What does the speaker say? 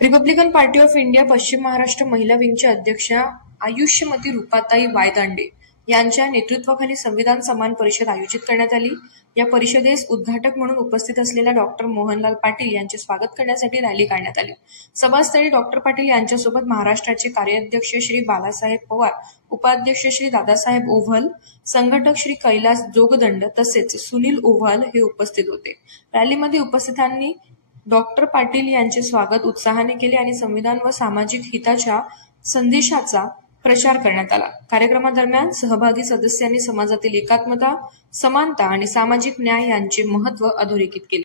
Republican party of India पश्चिम महाराष्ट्र महिला विंगच्या अध्यक्षा आयुष्यमती रूपाताई वायदांडे यांच्या नेतृत्वाखाली संविधान सन्मान परिषद आयोजित करण्यात आली। या परिषदेस उद्घाटक म्हणून उपस्थित असलेल्या डॉक्टर मोहनलाल पाटील यांचे स्वागत करण्यासाठी रॅली काढण्यात आली। सभास्थळी डॉक्टर पाटील यांच्यासोबत महाराष्ट्राचे कार्याध्यक्ष श्री बालासाहेब पवार, उपाध्यक्ष श्री दादासाहेब ओव्हल, संघटक श्री कैलास जोगदंड तसेच सुनील ओव्हल हे उपस्थित होते। रॅलीमध्ये उपस्थितांनी डॉक्टर पाटील यांचे स्वागत उत्साहाने केले आणि संविधान व सामाजिक हिताच्या संदेशाचा प्रचार करण्यात आला। कार्यक्रमादरम्यान सहभागी सदस्यांनी समाजातील एकात्मता, समानता आणि सामाजिक न्याय यांचे महत्त्व अधोरेखित केले।